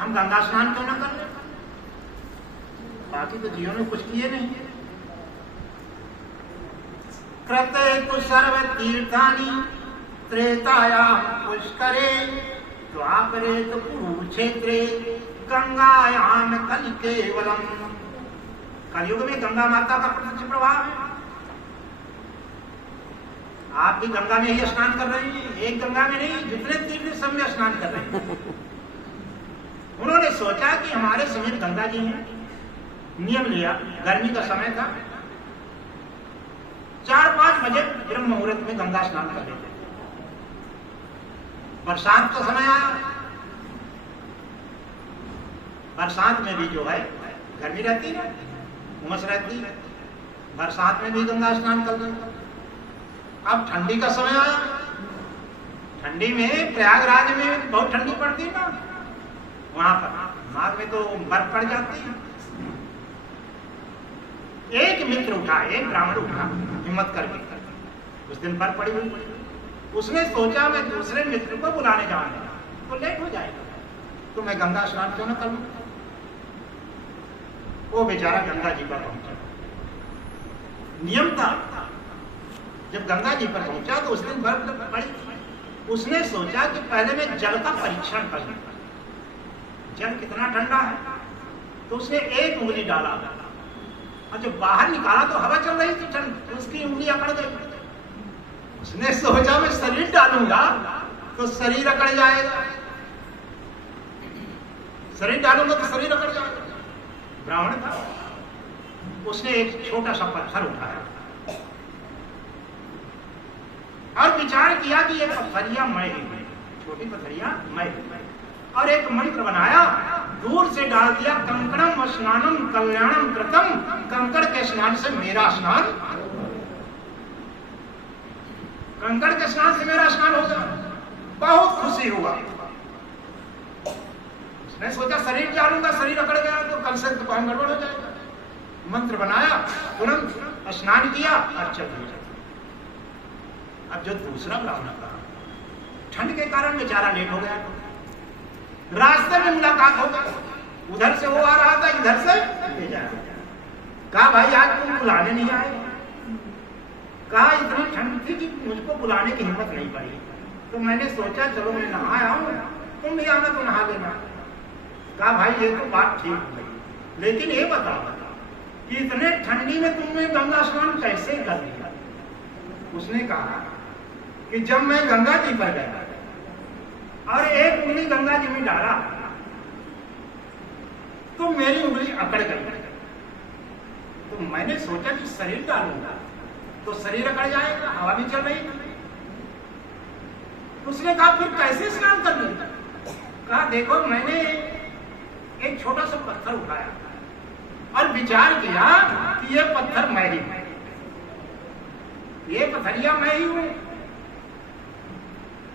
हम गंगा स्नान क्यों न कर ले? बाकी तो जीवन में कुछ किए नहीं। कृते तु सर्व तीर्थानि त्रेताया पुष्करे द्वापरे तो कुरुक्षेत्रे गंगायाम कल केवलम। कलयुग में गंगा माता का प्रत्यक्ष प्रभाव है। आप भी गंगा में ही स्नान कर रहे हैं, एक गंगा में नहीं, जितने तीर्थ सब में स्नान कर रहे हैं। उन्होंने सोचा कि हमारे समीप गंगा जी हैं, नियम लिया, गर्मी का समय था, 4-5 बजे ब्रह्म मुहूर्त में गंगा स्नान कर लेते। बरसात का समय आया, बरसात में भी जो है गर्मी रहती है, उमस रहती है, बरसात में भी गंगा स्नान कर लेते। अब ठंडी का समय आया, ठंडी में प्रयागराज में बहुत ठंडी पड़ती है ना, वहां पर माघ में तो बर्फ पड़ जाती है। एक मित्र उठा, एक ब्राह्मण उठा हिम्मत करके, उस दिन बर्फ पड़ी हुई, उसने सोचा मैं दूसरे मित्र को बुलाने जाऊंगा तो लेट हो जाएगा, तो मैं गंगा स्नान क्यों न करूं। वो बेचारा गंगा जी पर पहुंचा। नियम था, जब गंगा जी पर पहुंचा तो उस दिन बर्फ पड़ी। उसने सोचा कि पहले मैं जल का परीक्षण कर लूं, जल कितना ठंडा है। तो उसने एक उंगली डाला और जब बाहर निकाला तो हवा चल रही थी ठंड, तो उसकी उंगली अकड़ गई। उसने सोचा मैं शरीर डालूंगा तो शरीर अकड़ जाएगा, शरीर डालूंगा तो शरीर अकड़ जाएगा। ब्राह्मण था, उसने एक छोटा सा पत्थर उठाया और विचार किया कि ये पत्थरिया मैली, छोटी पत्थरिया मैली, और एक मंत्र बनाया, दूर से डाल दिया, कंकणम स्नानम कल्याणम कृतम, कंकड़ के स्नान से मेरा स्नान, कंकड़ के स्नान से मेरा स्नान होगा। बहुत खुशी हुआ। उसने सोचा शरीर डालूंगा, शरीर अकड़ गया तो कल से तो काम गड़बड़ हो जाएगा। मंत्र बनाया, तुरंत स्नान किया और चल दिया। अब जो दूसरा ब्राह्मण था, ठंड के कारण बेचारा लेट हो गया, रास्ते में मुलाकात हो गई, उधर से वो आ रहा था, इधर से ले जा रहा। कहा भाई आज तुम बुलाने नहीं आए? कहा इतनी ठंड थी कि मुझको बुलाने की हिम्मत नहीं पड़ी, तो मैंने सोचा चलो मैं नहा आऊं, तुम भी आना तो नहा लेना। कहा भाई ये तो बात ठीक है, लेकिन ये बताओ कि इतने ठंडी में तुमने गंगा स्नान कैसे कर लिया? उसने कहा कि जब मैं गंगा जी पर गया और एक उंगली गंगा जी में डाला तो मेरी उंगली अकड़ गई, तो मैंने सोचा कि शरीर डालूंगा तो शरीर अकड़ जाएगा, हवा भी चल रही थी। उसने कहा फिर कैसे स्नान कर लिया? कहा देखो मैंने एक छोटा सा पत्थर उठाया और विचार किया कि ये पत्थर मैं ही हूं, ये पत्थरिया मैं ही हूं,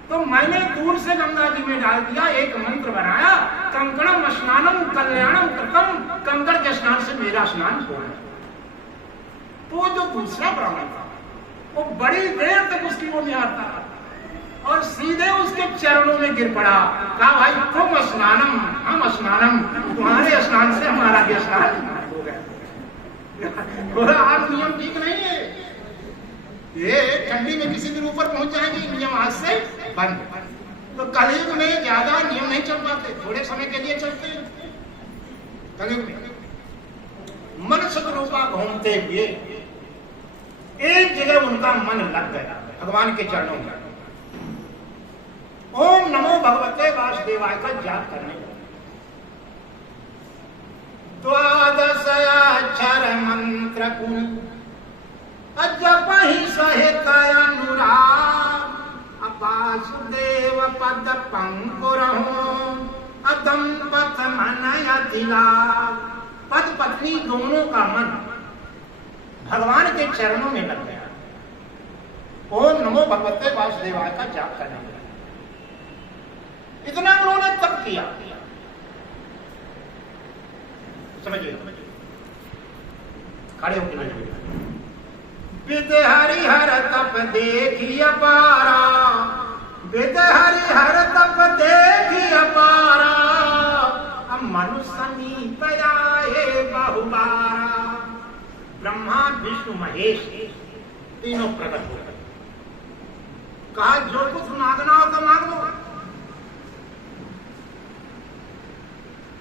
तो मैंने दूर से गंगा जी में डाल दिया, एक मंत्र बनाया, कंकणम स्नानम कल्याणम कृतम, कंकड़ के स्नान से मेरा स्नान हो गया। तो जो दूसरा ब्राह्मण था वो बड़ी देर तक उसकी वो निहारता था और सीधे उसके चरणों में गिर पड़ा। कहा भाई तुम स्नानम हम स्नानम, तुम्हारे स्नान से हमारा भी स्नान हो गया। बोला आज नियम ठीक नहीं है, ये ठंडी में किसी दिन ऊपर पहुंच जाएंगे, नियम आज से बंद। तो कलयुग में ज्यादा नियम नहीं चल पाते, थोड़े समय के लिए चलते हैं। कलयुग में मन सदरूपा घूमते हुए एक जगह उनका मन लग गया भगवान के चरणों में। ओम नमो भगवते वासुदेवाय का जाप करने लगे। द्वादश अक्षर मंत्र कुल जपहि सहित अनुराग, वासुदेव पद पंकुरहो अदंपत मनयति लाभ। पद पत्नी दोनों का मन भगवान के चरणों में लग गया। ओम नमो भगवते वासुदेवाय का जाप करने लगे। इतना उन्होंने तप किया, समझिए, खड़े होकर विद हरिहर तप देखी अपारा, विद हरिहर तप देखी अपारा, मनु समीप आए बहुबारा। ब्रह्मा विष्णु महेश तीनों प्रकट हो गए। कहा जो कुछ मांगना हो तो मांग लो।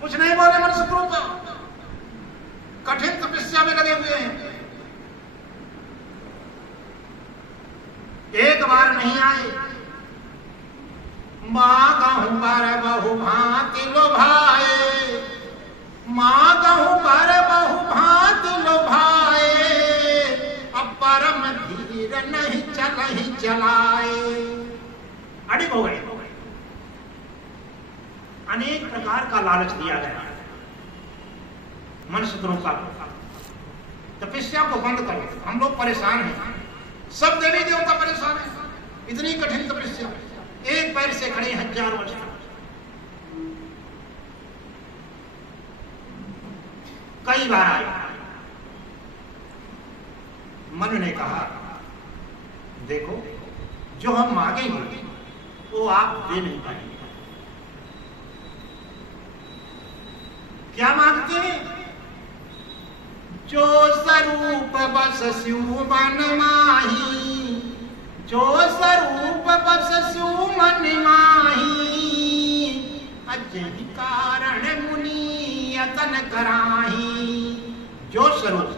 कुछ नहीं बोले मन शत्रु को, कठिन तपस्या में लगे हुए हैं। एक बार नहीं आए। मांगहु बर बहु भांति लोभाए, मांगहु बर बहु भांति लोभाए, अब परम धीर नहीं चलहि चलाए। अड़िग हो गए। अनेक प्रकार का लालच दिया गया। मनुष्य द्रोह का तपस्या को बंद करो, हम लोग परेशान हैं। सब देवी देवता परेशान है। इतनी कठिन तपस्या, एक पैर से खड़े 1000 वर्ष तक। कई बार आए। मन ने कहा देखो जो हम मांगेंगे वो आप दे नहीं पाएंगे। क्या मांगते हैं? जो स्वरूप बस स्यु मन माही, जो स्वरूप बस स्यु मन माही, अजहि कारण मुनि यतन कराही। जो स्वरूप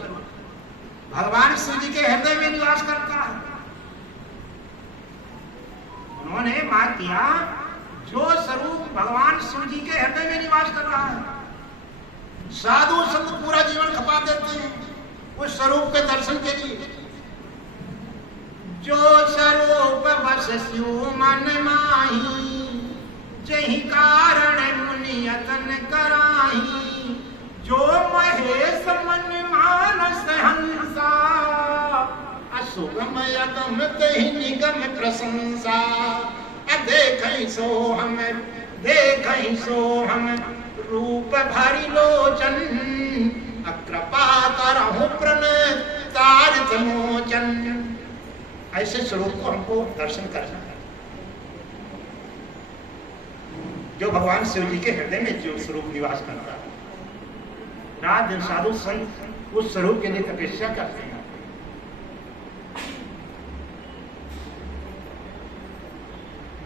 भगवान शिव जी के हृदय में निवास करता है। उन्होंने मांग किया जो स्वरूप भगवान शिव जी के हृदय में निवास कर रहा है। साधु संत पूरा जीवन खपा देते हैं उस स्वरूप के दर्शन के लिए। जो स्वरूप बस स्यु मन माही, जहि कारण मुनि यतन कराही। जो महेश मन मानस हंसा, असुगम यगम तहि निगम प्रशंसा। देखहि सो हम, देखहि सो हम, रूप भरी लोचन, अकृपा करहु प्रणतारित मोचन। ऐसे स्वरूप को हमको दर्शन करना है। जो भगवान शिव जी के हृदय में जो स्वरूप निवास करता है। रात दिन साधु संत उस स्वरूप के लिए तपस्या करते हैं।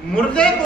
मुर्दे को